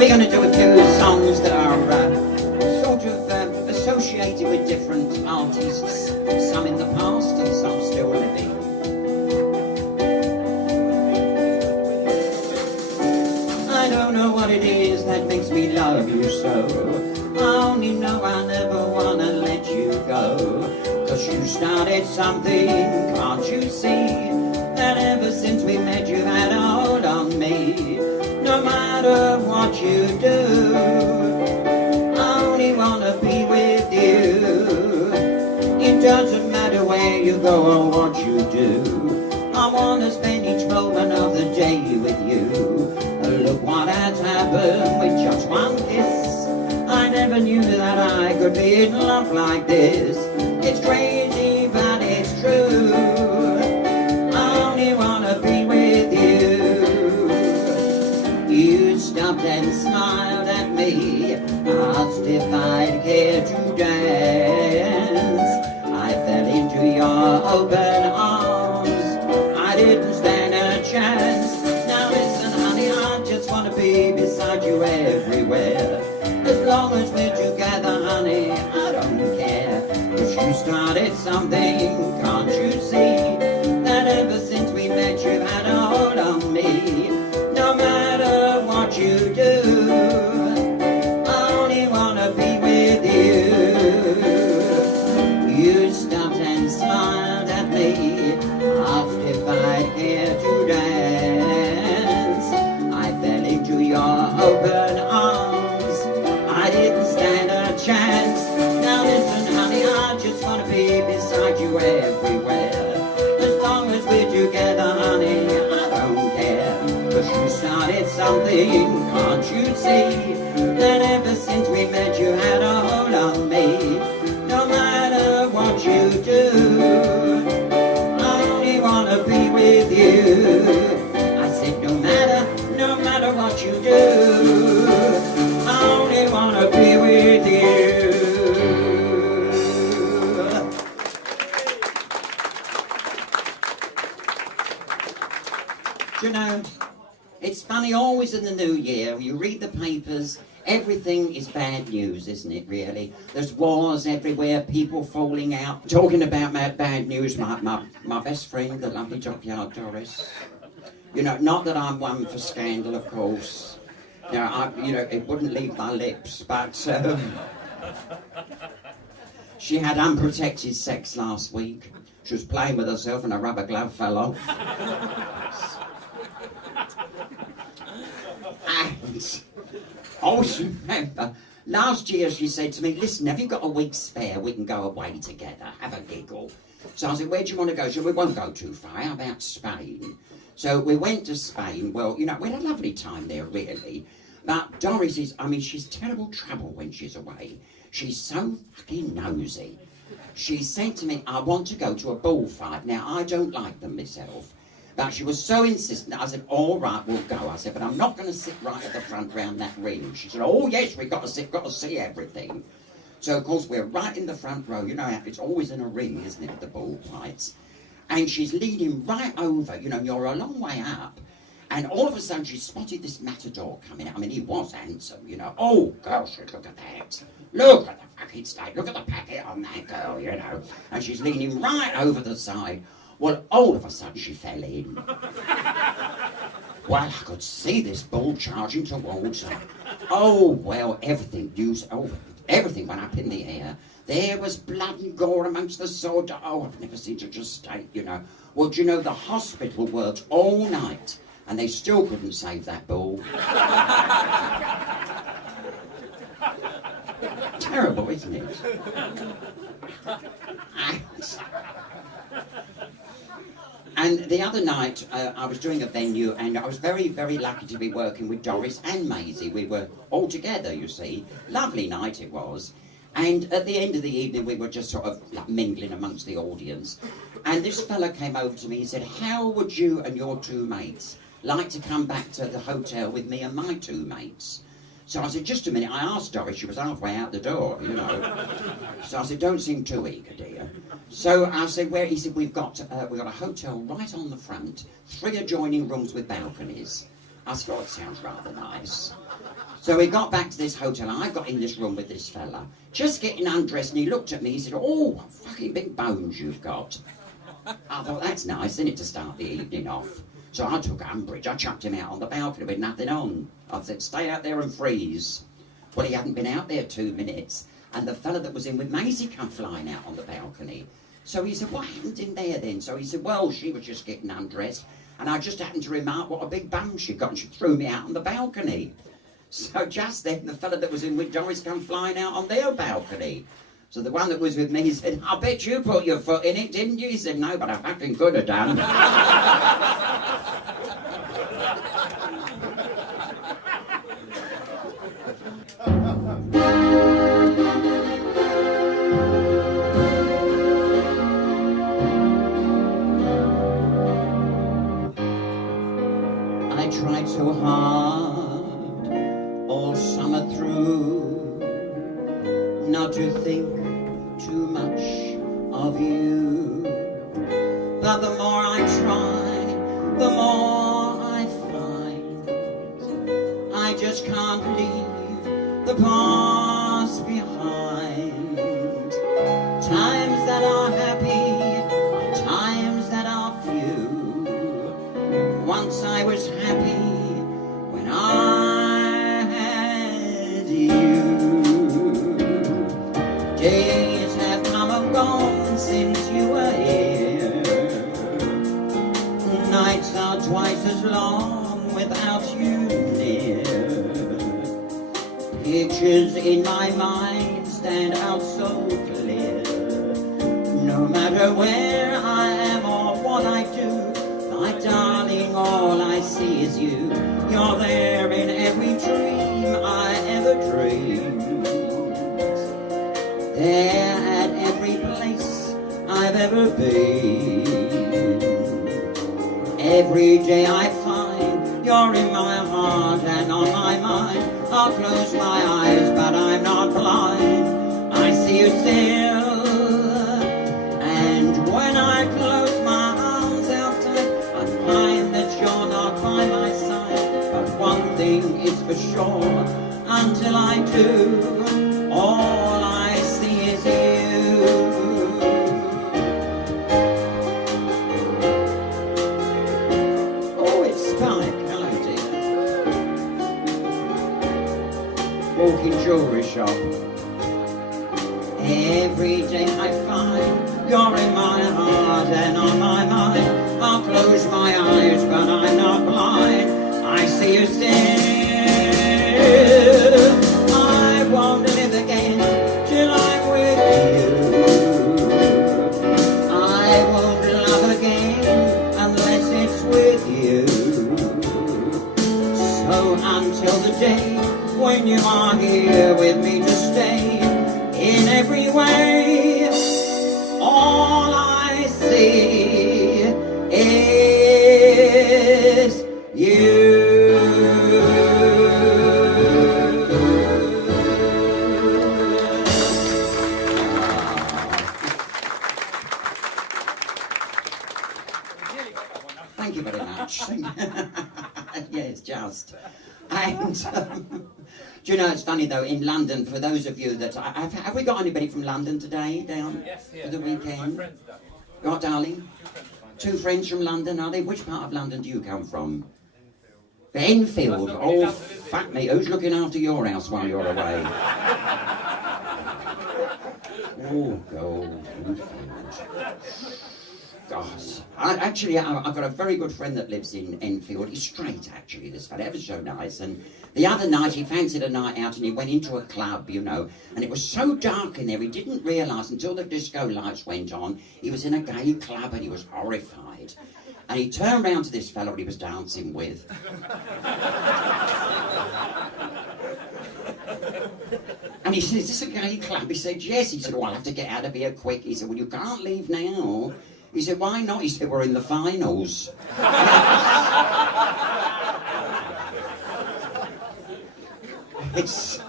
We're going to do a few songs that are sort of associated with different artists, some in the past and some still living. I don't know what it is that makes me love you so. I only know I never want to let you go. 'Cause you started something, can't you see? That ever since we met you had a hold on me. No matter what you do, I only want to be with you. It doesn't matter where you go or what you do. I want to spend each moment of the day with you. Look what has happened with just one kiss. I never knew that I could be in love like this. It's crazy but it's true. I only want to be with you. You stopped and smiled at me, asked if I'd care to dance. I fell into your open arms. I didn't stand a chance. Now listen honey, I just want to be beside you everywhere. As long as we're together honey, I don't care. 'Cause you started something, can't you see? That ever since we met you had a hold on me. No matter what you do, I only want to be with you. You stopped and smiled at me, asked if I'd care to dance. I fell into your open arms. I didn't stand a chance. Now listen honey, I just want to be beside you everywhere. As long as we're together honey, I don't care. 'Cause you started something, can't you see? That ever since we met you had a hold on me. No matter what you do, I only want to be with you. I said no matter what you do, I only want to be with you. Do you know, it's funny, always in the new year, you read the papers, everything is bad news, isn't it, really? There's wars everywhere, people falling out. Talking about bad news, my best friend, the lovely Dockyard Doris, you know, not that I'm one for scandal, of course. You know, it wouldn't leave my lips, but she had unprotected sex last week. She was playing with herself and a rubber glove fell off. And I always remember, last year she said to me, listen, have you got a week spare? We can go away together, have a giggle. So I said, where do you want to go? She said, we won't go too far, how about Spain? So we went to Spain. Well, you know, we had a lovely time there, really. But Doris is, I mean, she's terrible trouble when she's away. She's so fucking nosy. She said to me, I want to go to a bullfight. Now, I don't like them myself. But she was so insistent. I said, all right, we'll go. I said, but I'm not going to sit right at the front round that ring. She said, oh, yes, we've got to see everything. So, of course, we're right in the front row. You know, it's always in a ring, isn't it, the bullfights? And she's leaning right over. You know, you're a long way up. And all of a sudden, she spotted this matador coming out. I mean, he was handsome, you know. Oh, gosh, look at that. Look at the fucking steak. Look at the packet on that girl, you know. And she's leaning right over the side. Well, all of a sudden, she fell in. Well, I could see this bull charging towards her. Oh, well, everything went up in the air. There was blood and gore amongst the sword. Oh, I've never seen such a state, you know. Well, do you know, the hospital worked all night, and they still couldn't save that bull. Terrible, isn't it? And the other night, I was doing a venue, and I was very, very lucky to be working with Doris and Maisie. We were all together, you see. Lovely night it was. And at the end of the evening, we were just sort of like mingling amongst the audience. And this fella came over to me and said, how would you and your two mates like to come back to the hotel with me and my two mates? So I said, just a minute. I asked Doris, she was halfway out the door, you know. So I said, don't seem too eager, dear. So I said, where? He said, we've got a hotel right on the front, 3 adjoining rooms with balconies. I thought it sounds rather nice. So we got back to this hotel, and I got in this room with this fella, just getting undressed, and he looked at me, he said, oh, what fucking big bones you've got. I thought, that's nice, isn't it, to start the evening off? So I took umbrage, I chucked him out on the balcony with nothing on. I said, stay out there and freeze. Well, he hadn't been out there 2 minutes, and the fella that was in with Maisie come flying out on the balcony. So he said, what happened in there then? So he said, well, she was just getting undressed, and I just happened to remark what a big bum she got, and she threw me out on the balcony. So just then, the fella that was in with Doris come flying out on their balcony. So the one that was with me said, I bet you put your foot in it, didn't you? He said, no, but I fucking could have done. I tried so hard all summer through not to think too much of you, but the more I try, the more I find I just can't leave the past behind. Times that are happy, times that are few. Once I was happy when I had you. Days have come and gone since you were here. Nights are twice as long without you near. Pictures in my mind stand out so clear. No matter where I am or what I do, my darling, all I see is you. You're there in every dream I ever dreamed. There at every place I've ever been. Every day I find you're in my heart and on my mind. I'll close my eyes, but I'm not blind. I see you still. And when I close my arms out tight, I find that you're not by my side. But one thing is for sure, until I do, all I see is you. Oh, it's Spike. Hello, dear. Walking jewellery shop. Every day I find you're in my heart and on my mind. I'll close my eyes, but I'm not blind. I see you still. I won't live again till I'm with you. I won't love again unless it's with you. So until the day when you are here with me to stay, in every way, all I see is you. Thank you very much. Yes, just. And do you know, it's funny though, in London, for those of you that... Have we got anybody from London today down for the weekend? My friends, What, darling? Two friends from London, are they? Which part of London do you come from? Enfield. Oh, fuck me. Who's looking after your house while you're away? Oh, God. Enfield. God. I've got a very good friend that lives in Enfield. He's straight, actually, this fella, ever so nice. And the other night, he fancied a night out and he went into a club, you know, and it was so dark in there, he didn't realise until the disco lights went on, he was in a gay club and he was horrified. And he turned round to this fellow he was dancing with. And he said, is this a gay club? He said, yes. He said, oh, I'll have to get out of here quick. He said, well, you can't leave now. He said, why not? He said, we're in the finals. It's